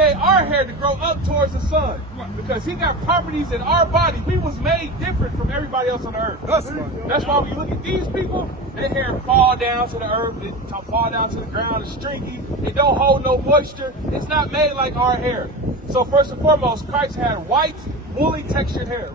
made our hair to grow up towards the sun because he got properties in our body. We was made different from everybody else on the earth. That's why when you look at these people, their hair fall down to the earth, it fall down to the ground, it's stringy, it don't hold no moisture. It's not made like our hair. So first and foremost, Christ had white, woolly textured hair.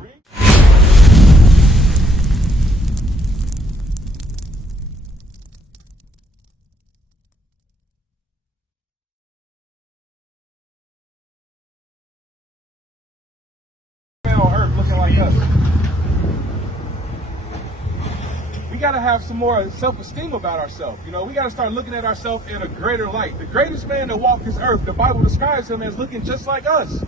On earth looking like us. We got to have some more self-esteem about ourselves. You know, we got to start looking at ourselves in a greater light. The greatest man that walked this earth, the Bible describes him as looking just like us.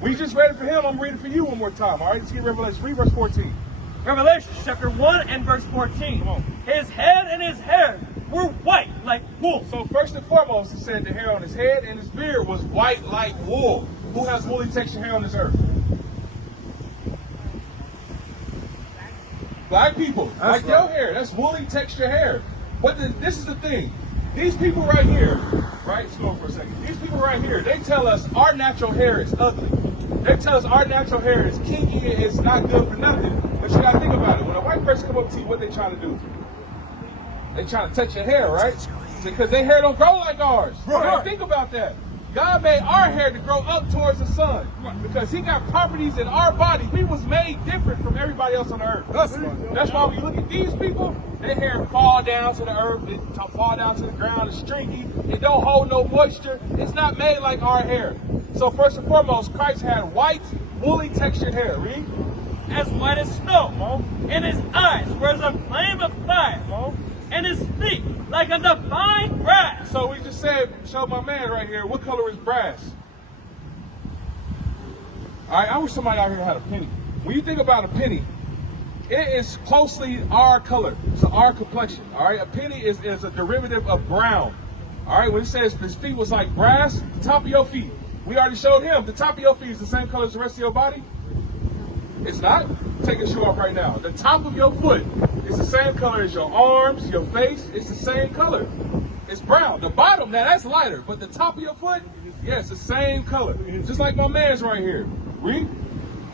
We just read it for him. I'm reading for you one more time. All right, let's get Revelation 3, verse 14. Revelation chapter 1 and verse 14. Come on. His head and his hair were white like wool. So first and foremost, it said the hair on his head and his beard was white like wool. Who has woolly textured hair on this earth? Black people, like your hair, that's woolly texture hair. But this is the thing. These people right here, right? Let's go for a second. These people right here, they tell us our natural hair is ugly. They tell us our natural hair is kinky, it's not good for nothing. But you gotta think about it. When a white person come up to you, what they trying to do? They trying to touch your hair, right? Because their hair don't grow like ours. Right. Think about that. God made our hair to grow up towards the sun because he got properties in our body. We was made different from everybody else on the earth. That's why when you look at these people, their hair fall down to the earth, it fall down to the ground, it's stringy, it don't hold no moisture. It's not made like our hair. So first and foremost, Christ had white, woolly textured hair. Read. As white as snow, and his eyes were as a flame of fire, and his feet like a divine brass. So we just said, show my man right here, what color is brass? All right, I wish somebody out here had a penny. When you think about a penny, it is closely our color, so our complexion. All right, a penny is a derivative of brown. All right, when it says his feet was like brass, the top of your feet, we already showed him, the top of your feet is the same color as the rest of your body? It's not? Take your shoe off right now. The top of your foot is the same color as your arms, your face. It's the same color. It's brown. The bottom, now that's lighter, but the top of your foot, yes, the same color. Just like my man's right here. Read.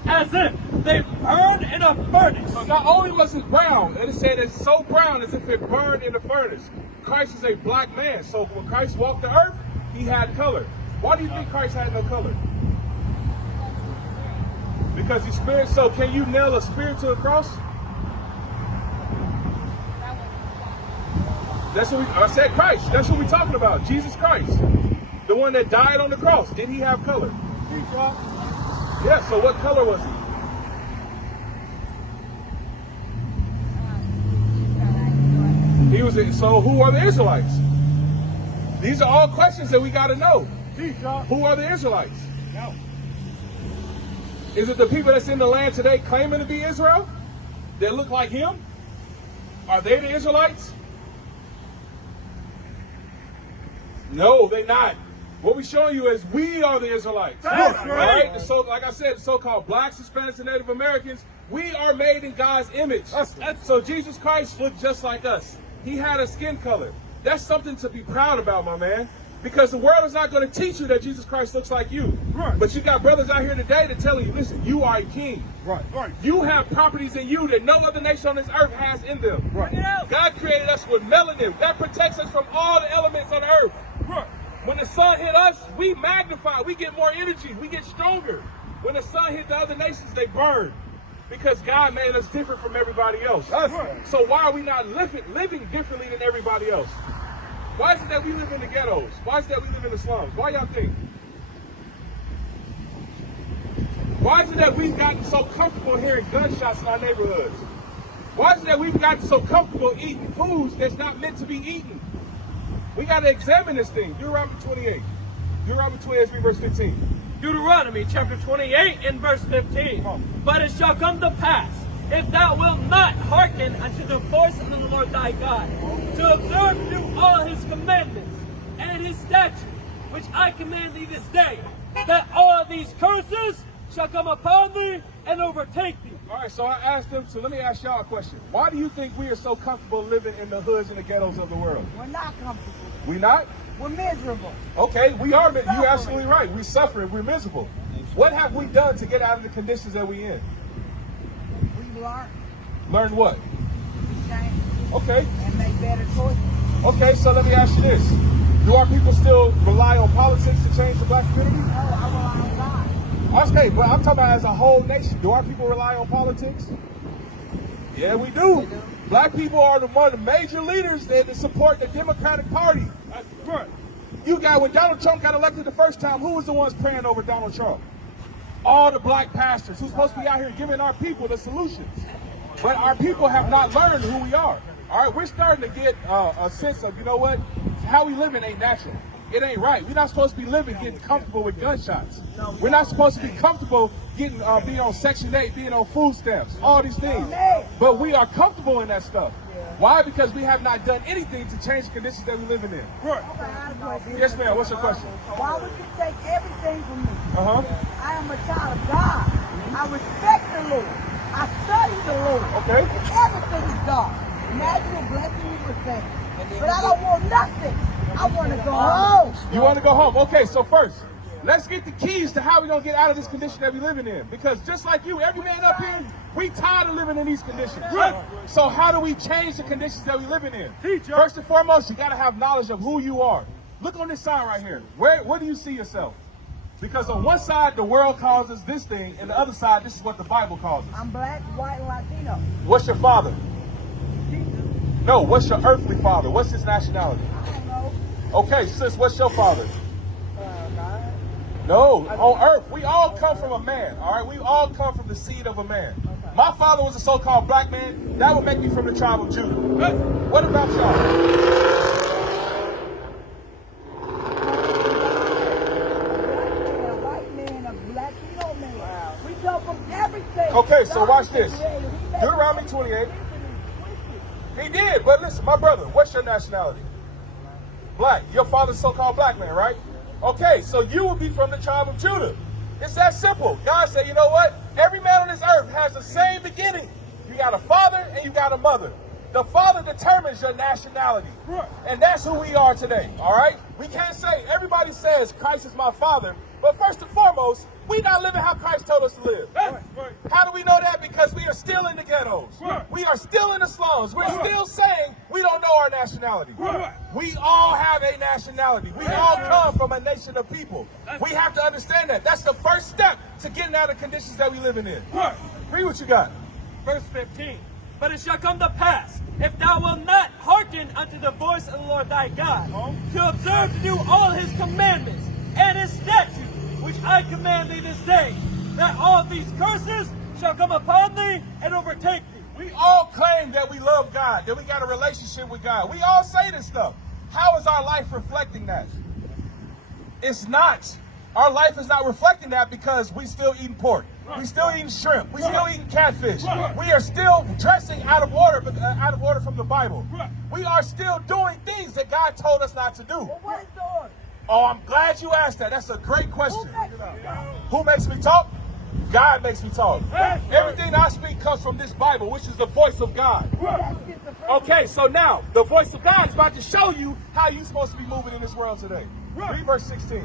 As if they burned in a furnace. So not only was it brown, it said it's so brown as if it burned in a furnace. Christ is a black man. So when Christ walked the earth, he had color. Why do you think Christ had no color? Because he's spirit. So can you nail a spirit to a cross? That's what I said. Christ. That's what we're talking about. Jesus Christ, the one that died on the cross. Did he have color? Yeah. So what color was he? He was. So who are the Israelites? These are all questions that we got to know. Who are the Israelites? No. Is it the people that's in the land today claiming to be Israel? That look like him? Are they the Israelites? No, they're not. What we're showing you is we are the Israelites. All right? So, like I said, the so-called blacks, Hispanics, and Native Americans, we are made in God's image. So Jesus Christ looked just like us. He had a skin color. That's something to be proud about, my man. Because the world is not going to teach you that Jesus Christ looks like you. Right. But you got brothers out here today that tell you, listen, you are a king. Right. You have properties in you that no other nation on this earth has in them. Right. God created us with melanin. That protects us from all the elements on the earth. Right. When the sun hit us, we magnify. We get more energy. We get stronger. When the sun hit the other nations, they burn. Because God made us different from everybody else. Right. So why are we not living differently than everybody else? Why is it that we live in the ghettos? Why is it that we live in the slums? Why y'all think? Why is it that we've gotten so comfortable hearing gunshots in our neighborhoods? Why is it that we've gotten so comfortable eating foods that's not meant to be eaten? We got to examine this thing. Deuteronomy 28. Deuteronomy 28, verse 15. Deuteronomy chapter 28 and verse 15. But it shall come to pass, if thou wilt not hearken unto the voice of the Lord thy God, to observe to do all his commandments and his statutes, which I command thee this day, that all these curses shall come upon thee and overtake thee. All right, so I asked them, so let me ask y'all a question. Why do you think we are so comfortable living in the hoods and the ghettos of the world? We're not comfortable. We not? We're miserable. Okay, we are. You're absolutely right. We're suffering. We're miserable. What have we done to get out of the conditions that we're in? We learn. Learn what? We change. Okay. And make better choices. Okay, so let me ask you this. Do our people still rely on politics to change the black community? No, I rely on God. Okay, but I'm talking about as a whole nation. Do our people rely on politics? Yeah, we do. Black people are one of the major leaders that support the Democratic Party. That's right. You got, when Donald Trump got elected the first time, who was the ones praying over Donald Trump? All the black pastors who's supposed to be out here giving our people the solutions. But our people have not learned who we are. All right, we're starting to get a sense of, you know what, how we living ain't natural. It ain't right. We're not supposed to be living getting comfortable with gunshots. We're not supposed to be comfortable getting being on Section 8, being on food stamps, all these things. But we are comfortable in that stuff. Why? Because we have not done anything to change the conditions that we're living in. Right. Yes, ma'am. What's your question? Why would you take everything from me? Uh-huh. I am a child of God. I respect the Lord. I study the Lord. Okay. And everything is God. Imagine you're blessing me with things. But I don't want nothing. I want to go home. You want to go home? Okay, so first, let's get the keys to how we're going to get out of this condition that we're living in. Because just like you, every man up here, we tired of living in these conditions. So how do we change the conditions that we're living in? First and foremost, you got to have knowledge of who you are. Look on this side right here. Where do you see yourself? Because on one side, the world calls us this thing, and the other side, this is what the Bible calls us. I'm black, white, and Latino. What's your father? Jesus. No, what's your earthly father? What's his nationality? I don't know. Okay, sis, what's your father? God. No, on earth, we all come from a man, all right? We all come from the seed of a man. Okay. My father was a so-called black man. That would make me from the tribe of Judah. What about y'all? Okay, so watch this. Deuteronomy 28. He did, but listen, my brother, what's your nationality? Black. Your father's so-called black man, right? Okay, so you will be from the tribe of Judah. It's that simple. God said, you know what? Every man on this earth has the same beginning. You got a father and you got a mother. The father determines your nationality. And that's who we are today, all right? We can't say, everybody says Christ is my father, but first and foremost, we're not living how Christ told us to live. How do we know that? Because we are still in the ghettos. We are still in the slums. We're still saying we don't know our nationality. We all have a nationality. We all come from a nation of people. We have to understand that. That's the first step to getting out of the conditions that we're living in. Read what you got. Verse 15. But it shall come to pass, if thou wilt not hearken unto the voice of the Lord thy God, to observe to do all his commandments and his statutes, which I command thee this day, that all these curses shall come upon thee and overtake thee. We all claim that we love God, that we got a relationship with God. We all say this stuff. How is our life reflecting that? It's not. Our life is not reflecting that because we still eating pork. We still eating shrimp. We still eating catfish. We are still dressing out of order from the Bible. We are still doing things that God told us not to do. Well, what is the order? Oh, I'm glad you asked that. That's a great question. Who makes me talk? God makes me talk. Everything I speak comes from this Bible, which is the voice of God. Okay, so now the voice of God is about to show you how you're supposed to be moving in this world today. Read verse 16.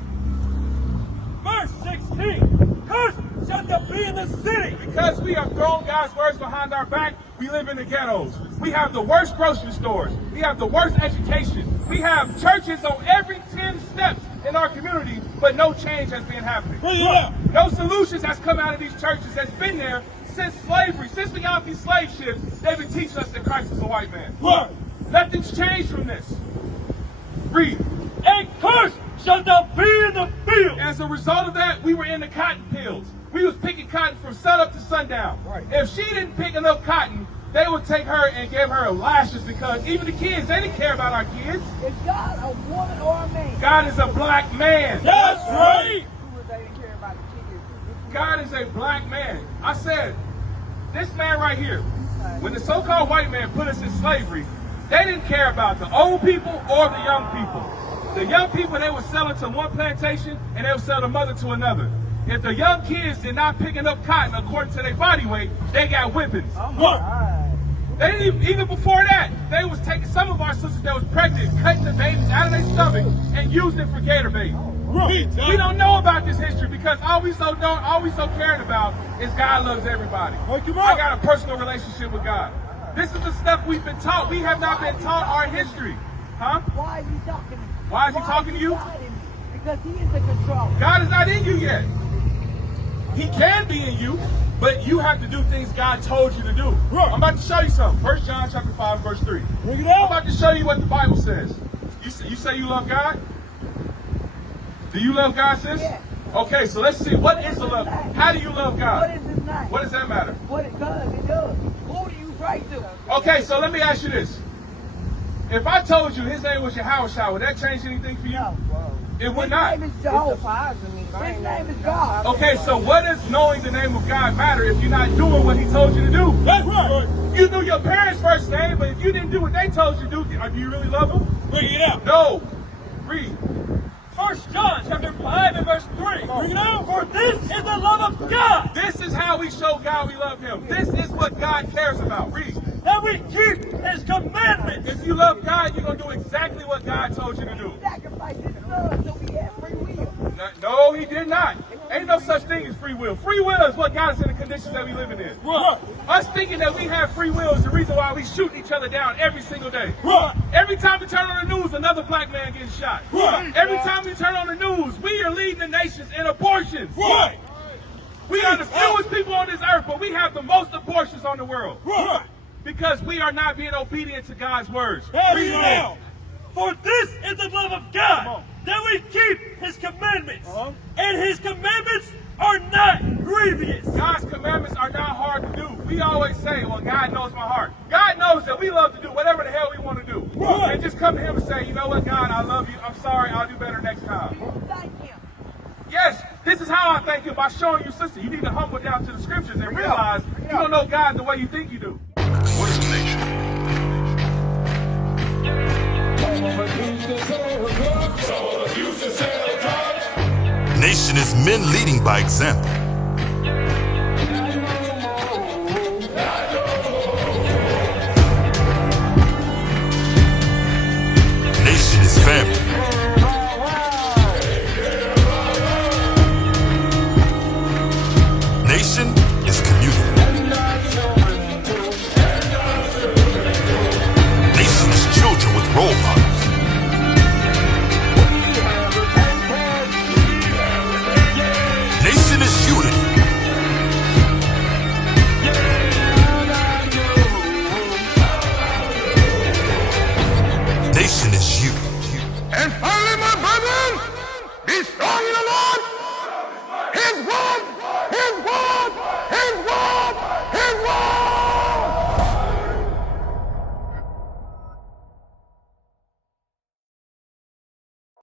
Verse 16. Cursed shall thou be in the city. Because we have thrown God's words behind our back, we live in the ghettos. We have the worst grocery stores. We have the worst education. We have churches on every 10 steps in our community, but no change has been happening. No solutions has come out of these churches that's been there since slavery. Since we got off these slave ships, they've been teaching us that Christ is a white man. Nothing's changed from this. Read. And cursed shall thou be in the field. As a result of that, we were in the cotton fields. We was picking cotton from sunup to sundown. If she didn't pick enough cotton, they would take her and give her lashes because even the kids, they didn't care about our kids. Is God a woman or a man? God is a black man. That's right. They didn't care about the kids. God is a black man. I said, this man right here, when the so-called white man put us in slavery, they didn't care about the old people or the young people. The young people, they would sell it to one plantation and they would sell the mother to another. If the young kids did not pick enough cotton according to their body weight, they got whippings. They didn't even before that, they was taking some of our sisters that was pregnant, cutting the babies out of their stomach and using it for gator bait. We don't know about this history because all we so caring about is God loves everybody. I got a personal relationship with God. This is the stuff we've been taught. We have not been taught our history. Huh? Why is he talking to me? Why is he talking to you? Because he is the control. God is not in you yet. He can be in you, but you have to do things God told you to do. I'm about to show you something. 1 John chapter 5, verse 3. Bring it out. I'm about to show you what the Bible says. You say you love God? Do you love God, sis? Yes. Okay, so let's see. What is the love? How do you love God? What is his name? What does that matter? What it does, it does. Who do you pray to? Okay, so let me ask you this. If I told you his name was Yahweh, would that change anything for you? No. It would His not. name is Jehovah. His name is God. Okay, so what does knowing the name of God matter if you're not doing what he told you to do? That's right. You knew your parents' first name, but if you didn't do what they told you to do, do you really love them? Bring it out. No. Read. 1 John chapter 5 and verse 3. Bring it out. For this is the love of God, This is how we show God we love him. This is what God cares about. Read. that we keep his commandments. If you love God, you're going to do exactly what God told you to do. He sacrificed his son so we have free will. No, he did not. Ain't no such thing as free will. Free will is what got us in the conditions that we living in. Right. Us thinking that we have free will is the reason why we shoot each other down every single day. Right. Every time we turn on the news, another black man gets shot. Right. Every time we turn on the news, we are leading the nations in abortions. Right. We are the fewest people on this earth, but we have the most abortions on the world. Right. Because we are not being obedient to God's words. Bring Read it on. out. For this is the love of God, that we keep his commandments. And his commandments are not grievous. God's commandments are not hard to do. We always say, well, God knows my heart. God knows that we love to do whatever the hell we want to do. Right. And just come to him and say, you know what, God, I love you. I'm sorry. I'll do better next time. Thank him. Yes, this is how I thank you, by showing you, sister. You need to humble down to the scriptures and realize you don't know God the way you think you do. What is a nation? Nation is men leading by example. Nation is family.